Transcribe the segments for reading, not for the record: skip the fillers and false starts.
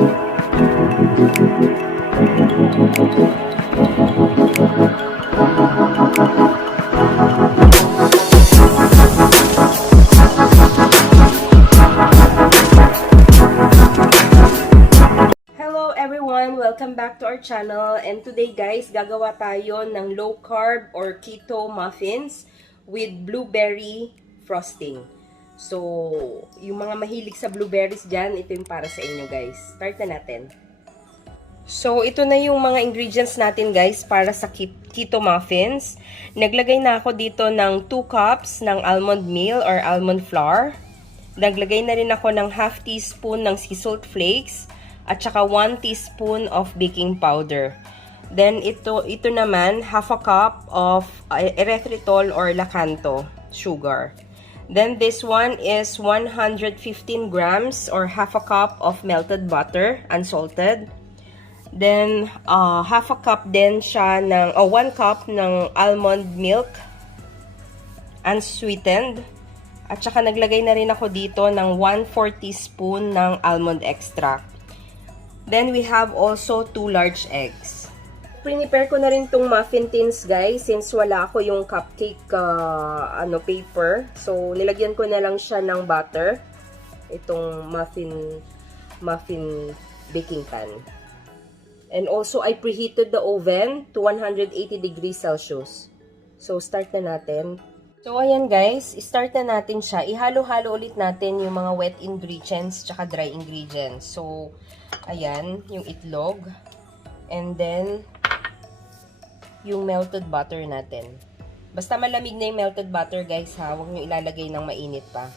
Hello everyone! Welcome back to our channel, and today guys, gagawa tayo ng low carb or keto muffins with blueberry frosting. So, yung mga mahilig sa blueberries dyan, ito yung para sa inyo guys. Start na natin. So, ito na yung mga ingredients natin guys para sa keto muffins. Naglagay na ako dito ng 2 cups ng almond meal or almond flour. Naglagay na rin ako ng half teaspoon ng sea salt flakes at saka 1 teaspoon of baking powder. Then, ito naman, half a cup of erythritol or lakanto sugar. Then, this one is 115 grams or half a cup of melted butter, unsalted. Then, half a cup din siya ng, 1 cup ng almond milk, unsweetened. At saka naglagay na rin ako dito ng 1/4 teaspoon ng almond extract. Then, we have also 2 large eggs. Prepare ko na rin tong muffin tins, guys, since wala ako yung cupcake paper. So, nilagyan ko na lang siya ng butter. Itong muffin baking pan. And also, I preheated the oven to 180 degrees Celsius. So, start na natin. So, ayan guys, start na natin siya. Ihalo-halo ulit natin yung mga wet ingredients tsaka dry ingredients. So, ayan, yung itlog. And then, yung melted butter natin. Basta malamig na yung melted butter guys ha. Huwag nyo ilalagay ng mainit pa.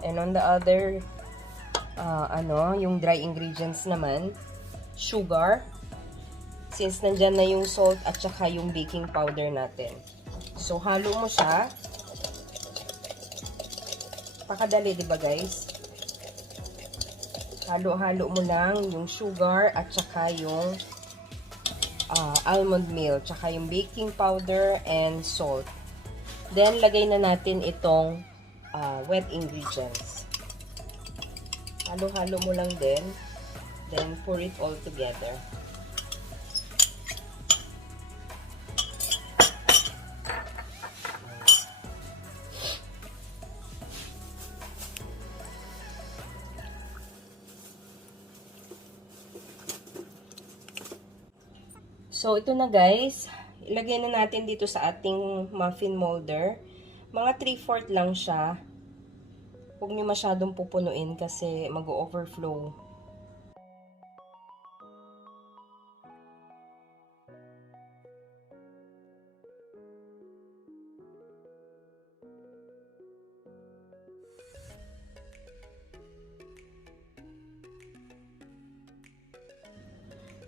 And on the other, yung dry ingredients naman, sugar. Since nandyan na yung salt at saka yung baking powder natin. So, halo mo siya. Pakadali, diba guys? Halo-halo mo lang yung sugar at saka yung almond milk, tsaka yung baking powder and salt. Then, lagay na natin itong wet ingredients. Halo-halo mo lang din. Then, pour it all together. So, ito na guys. Ilagay na natin dito sa ating muffin molder. Mga 3/4 lang siya. Huwag nyo masyadong pupunuin kasi mag-overflow.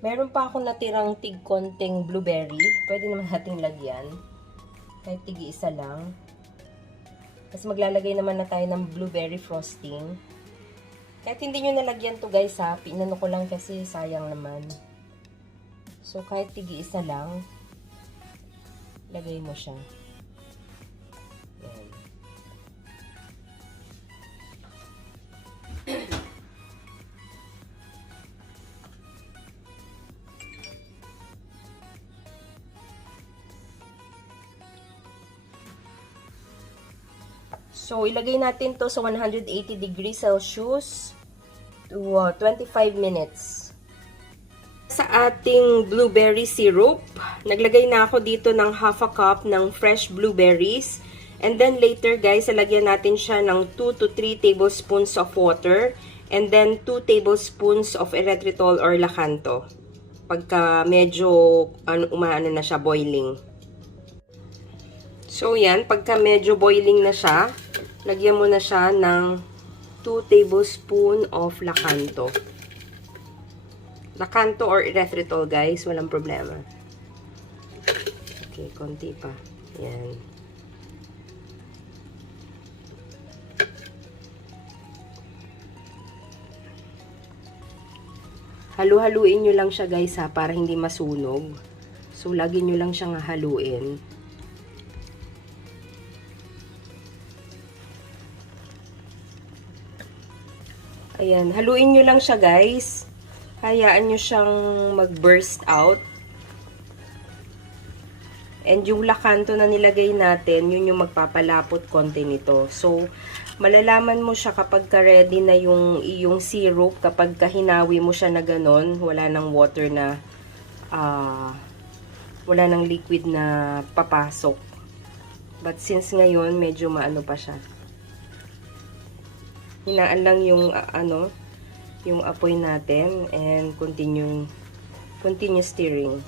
Meron pa akong natirang tig-konting blueberry. Pwede naman nating lagyan. Kahit tigi-isa lang. Kasi maglalagay naman na tayo ng blueberry frosting. Kahit hindi nyo nalagyan to guys ha. Pinano ko lang kasi sayang naman. So kahit tigi-isa lang. Lagay mo siya. Yan. So, ilagay natin to sa 180 degrees Celsius to 25 minutes. Sa ating blueberry syrup, naglagay na ako dito ng half a cup ng fresh blueberries. And then later guys, alagyan natin siya ng 2 to 3 tablespoons of water. And then 2 tablespoons of erythritol or lakanto. Pagka medyo umaano na siya, boiling. So yan, pagka medyo boiling na siya, lagyan mo na siya ng 2 tablespoon of lakanto. Lakanto or erythritol guys, walang problema. Okay, konti pa. Yan. Halu-haluin nyo lang siya guys ha, para hindi masunog. So, lagi nyo lang siyang haluin. Ayan, haluin nyo lang siya guys. Hayaan nyo siyang mag-burst out. And yung lakanto na nilagay natin, yun yung magpapalapot konti nito. So, malalaman mo siya kapag ka-ready na yung iyong syrup, kapag kahinawi mo siya na ganon, wala nang water na, wala nang liquid na papasok. But since ngayon, medyo maano pa siya. Hinaan lang yung, yung apoy natin and continue stirring.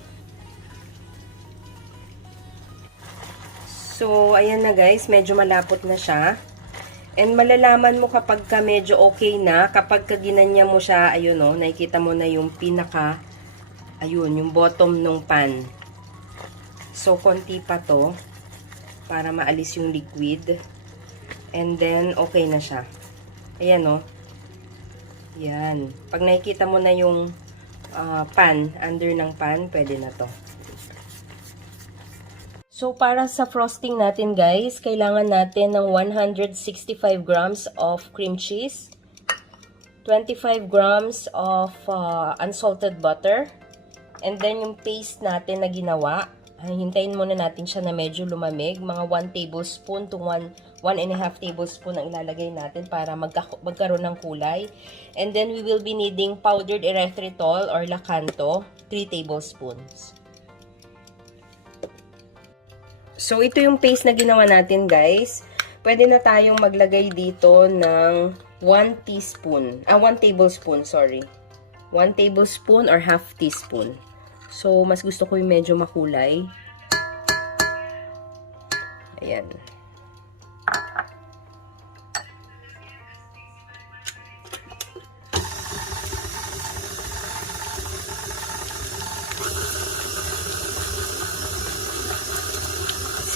So, ayan na guys, medyo malapot na siya. And malalaman mo kapag ka medyo okay na, kapag ka ginanya mo siya, ayun o, nakikita mo na yung pinaka, ayun, yung bottom ng pan. So, konti pa to, para maalis yung liquid. And then, okay na siya. Ayan o. Yan. Pag nakikita mo na yung pan, under ng pan, pwede na to. So, para sa frosting natin, guys, kailangan natin ng 165 grams of cream cheese, 25 grams of unsalted butter, and then yung paste natin na ginawa, hintayin muna natin siya na medyo lumamig, mga 1 tablespoon to 1.5 tablespoon ang ilalagay natin para magkaroon ng kulay. And then, we will be needing powdered erythritol or lakanto, 3 tablespoons. So, ito yung paste na ginawa natin, guys. Pwede na tayong maglagay dito ng 1 tablespoon, sorry. 1 tablespoon or half teaspoon. So, mas gusto ko yung medyo makulay. Ayan.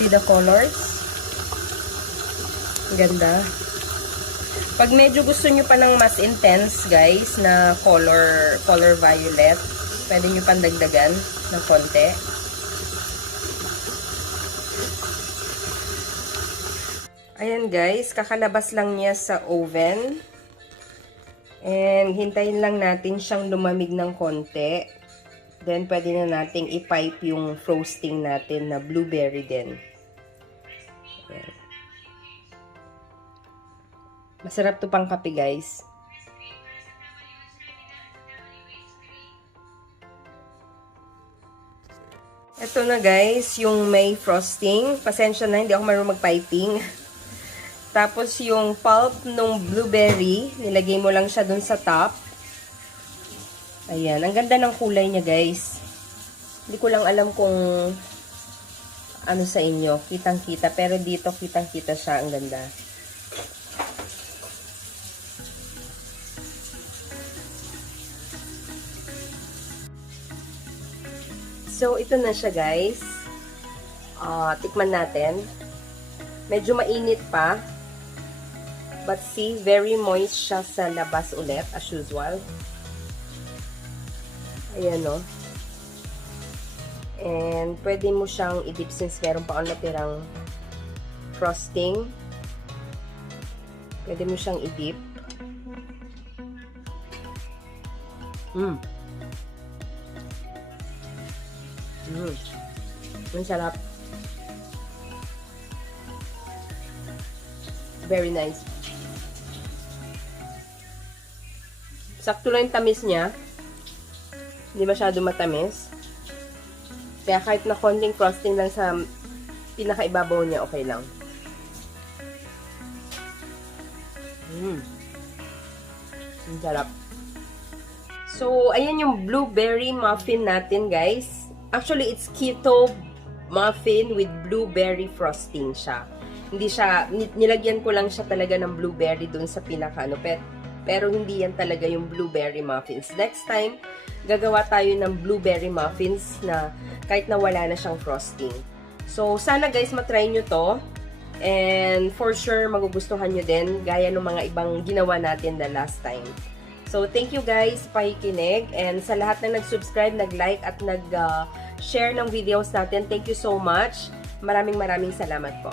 See the colors? Ganda. Pag medyo gusto nyo pa ng mas intense, guys, na color violet, pwede nyo pandagdagan ng konti. Ayan, guys, kakalabas lang niya sa oven. And hintayin lang natin siyang lumamig ng konti. Then, pwede na nating i-pipe yung frosting natin na blueberry din. Ayan. Masarap to pang kape, guys. Ito na, guys, yung may frosting. Pasensya na, hindi ako marunong mag-piping. Tapos, yung pulp ng blueberry, nilagay mo lang siya dun sa top. Ayan, ang ganda ng kulay niya, guys. Hindi ko lang alam kung ano sa inyo, kitang-kita. Pero dito, kitang-kita siya. Ang ganda. So, ito na siya, guys. Tikman natin. Medyo mainit pa. But see, very moist siya sa labas ulit, as usual. Ayan, no? And, pwede mo siyang i-dip since meron pa akong natirang frosting. Pwede mo siyang i-dip. Ang sarap. Very nice. Sakto lang yung tamis niya. Hindi masyado matamis. Kaya kahit na konting frosting lang sa pinakaibabaw niya, okay lang. Ang sarap. So, ayan yung blueberry muffin natin, guys. Actually, it's keto muffin with blueberry frosting siya. Hindi siya, nilagyan ko lang siya talaga ng blueberry dun sa pinaka, pero hindi yan talaga yung blueberry muffins. Next time, gagawa tayo ng blueberry muffins na kahit na wala na siyang frosting. So, sana guys, matry nyo to. And for sure, magugustuhan nyo din, gaya ng mga ibang ginawa natin the last time. So, thank you guys, pakikinig. And sa lahat na nag-subscribe, nag-like, at nag-share ng videos natin, thank you so much. Maraming salamat po.